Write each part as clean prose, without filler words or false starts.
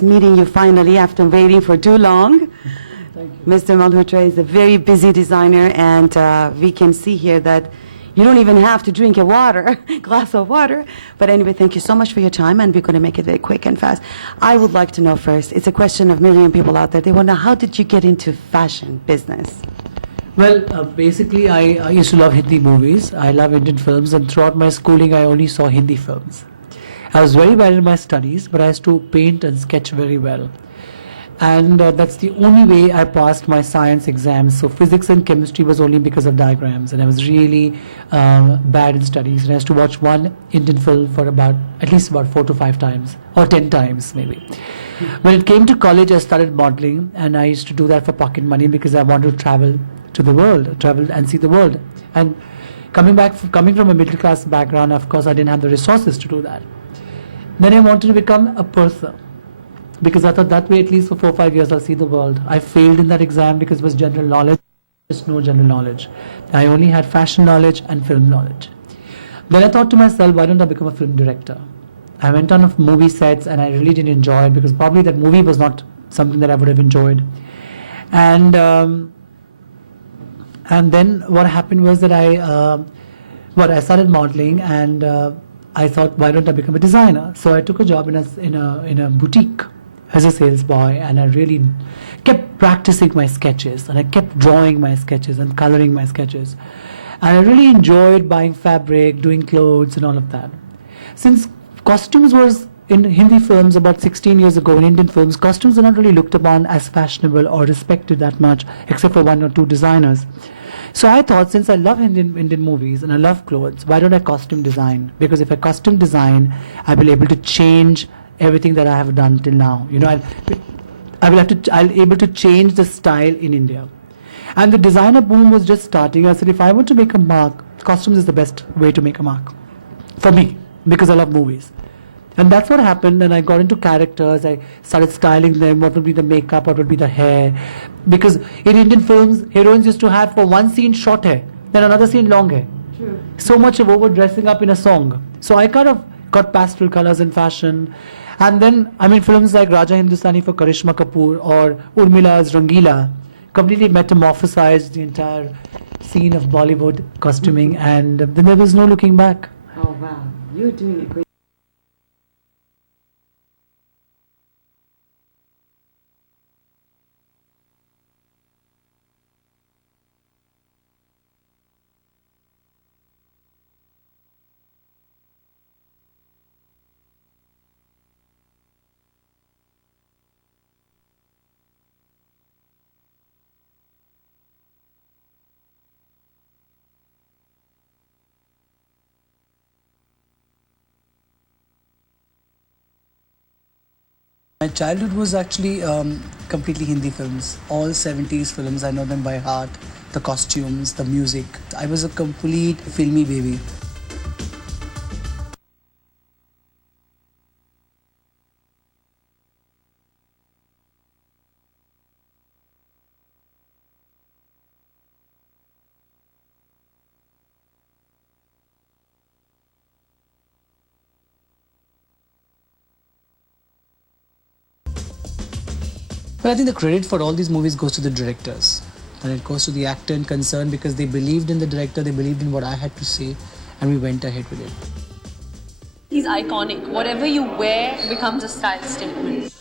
It's meeting you finally after waiting for too long. Thank you. Mr. Malhotra is a very busy designer, and we can see here that you don't even have to drink a glass of water. But anyway, thank you so much for your time, and we're going to make it very quick and fast. I would like to know first, it's a question of a million people out there. They want to know, how did you get into fashion business? Well, basically, I used to love Hindi movies. I love Indian films, and throughout my schooling, I only saw Hindi films. I was very bad in my studies, but I used to paint and sketch very well. And that's the only way I passed my science exams. So physics and chemistry was only because of diagrams, and I was really bad in studies. And I used to watch one Indian film for at least about 4 to 5 times, or 10 times maybe. When it came to college, I started modeling, and I used to do that for pocket money because I wanted to travel to the world, travel and see the world. And coming from a middle class background, of course, I didn't have the resources to do that. Then I wanted to become a purser, because I thought that way at least for 4 or 5 years I'll see the world. I failed in that exam because it was general knowledge. Just no general knowledge. I only had fashion knowledge and film knowledge. Then I thought to myself, why don't I become a film director? I went on movie sets and I really didn't enjoy it, because probably that movie was not something that I would have enjoyed. And then what happened was that I started modeling, and I thought, why don't I become a designer? So I took a job in a boutique as a sales boy, and I really kept practicing my sketches, and I kept drawing my sketches and coloring my sketches. And I really enjoyed buying fabric, doing clothes and all of that. Since costumes was in Hindi films about 16 years ago, in Indian films, costumes are not really looked upon as fashionable or respected that much, except for 1 or 2 designers. So I thought, since I love Indian movies and I love clothes, why don't I costume design? Because if I costume design, I'll be able to change everything that I have done till now. I'll be able to change the style in India. And the designer boom was just starting. I said, if I want to make a mark, costumes is the best way to make a mark for me, because I love movies. And that's what happened, and I got into characters. I started styling them, what would be the makeup, what would be the hair. Because in Indian films, heroines used to have for one scene short hair, then another scene long hair. True. So much of over-dressing up in a song. So I kind of got pastel colors in fashion. And then, films like Raja Hindustani for Karishma Kapoor or Urmila's Rangila completely metamorphosized the entire scene of Bollywood costuming, and then there was no looking back. Oh, wow. You're doing a great My childhood was actually completely Hindi films, all 70s films. I know them by heart, the costumes, the music. I was a complete filmy baby. But I think the credit for all these movies goes to the directors, and it goes to the actor in concern, because they believed in the director, they believed in what I had to say, and we went ahead with it. He's iconic. Whatever you wear becomes a style statement.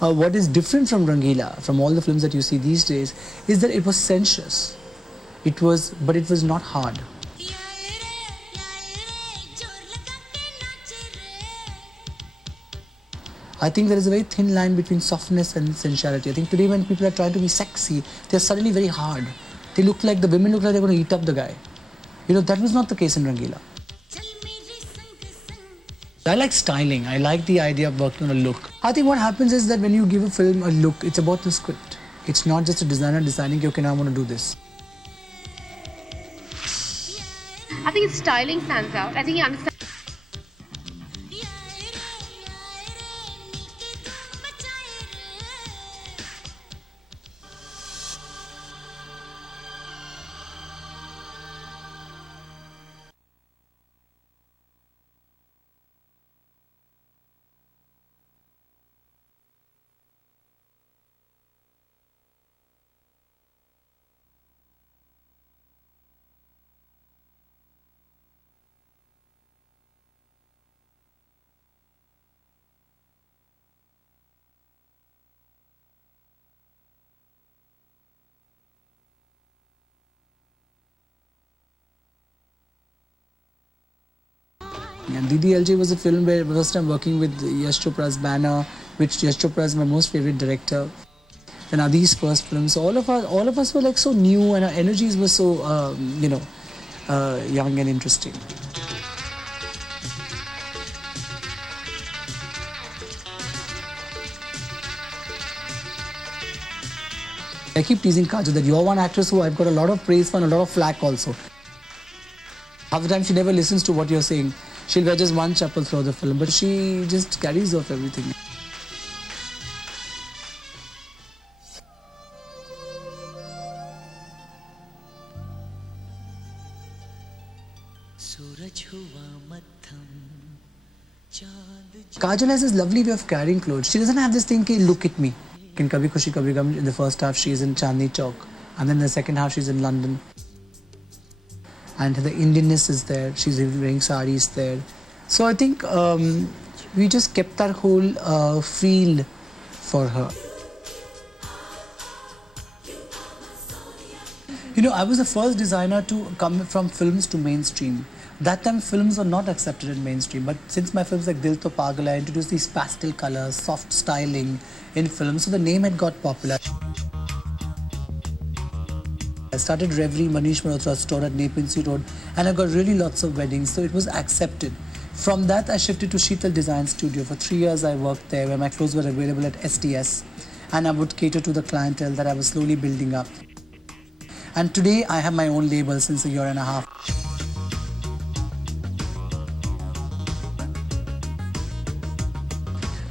What is different from Rangila, from all the films that you see these days, is that it was sensuous. But it was not hard. I think there is a very thin line between softness and sensuality. I think today when people are trying to be sexy, they're suddenly very hard. The women look like they're going to eat up the guy. That was not the case in Rangila. I like styling. I like the idea of working on a look. I think what happens is that when you give a film a look, it's about the script. It's not just a designer deciding, okay, now I want to do this. I think his styling stands out. I think he understands. And DDLJ was a film where first time working with Yash Chopra's banner, which Yash Chopra is my most favorite director. And Adi's first films, all of us were like so new, and our energies were so young and interesting. I keep teasing Kajal that you're one actress who I've got a lot of praise for and a lot of flack also. Half the time she never listens to what you're saying. She'll wear just one chappal throughout the film, but she just carries off everything. Kajal has this lovely way of carrying clothes. She doesn't have this thing, look at me. In Kabhi Khushi Kabhi Gham, in the first half she is in Chandni Chowk, and then in the second half she's in London. And the Indianness is there, she's wearing saris there. So I think we just kept that whole feel for her. You know, I was the first designer to come from films to mainstream. That time films were not accepted in mainstream, but since my films like Dil To Pagal, I introduced these pastel colors, soft styling in films, so the name had got popular. I started Reverie, Manish Malhotra's store at Nepean Road, and I got really lots of weddings, so it was accepted. From that, I shifted to Sheetal Design Studio. For 3 years, I worked there, where my clothes were available at STS, and I would cater to the clientele that I was slowly building up. And today, I have my own label since a year and a half.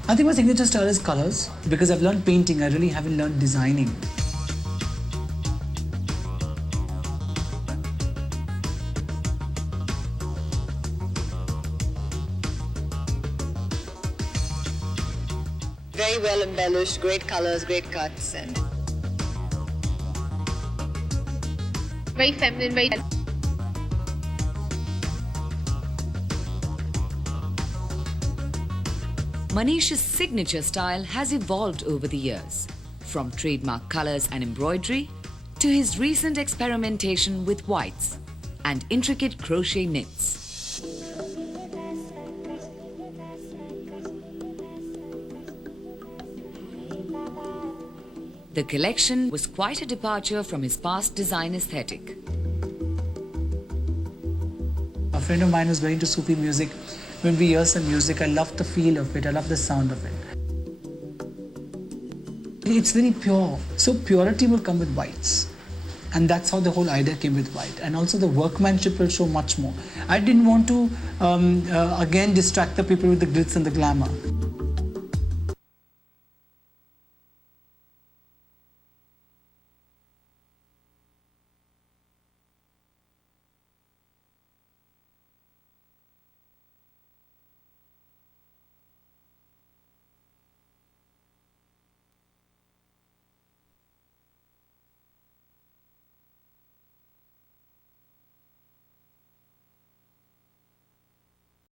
I think my signature style is colors, because I've learned painting, I really haven't learned designing. Very well embellished, great colors, great cuts, and Very feminine, very. Manish's signature style has evolved over the years, from trademark colors and embroidery to his recent experimentation with whites and intricate crochet knits. The collection was quite a departure from his past design aesthetic. A friend of mine who's very into Sufi music, when we hear some music, I love the feel of it, I love the sound of it. It's very pure, so purity will come with whites. And that's how the whole idea came with white. And also the workmanship will show much more. I didn't want to, again, distract the people with the glitz and the glamour.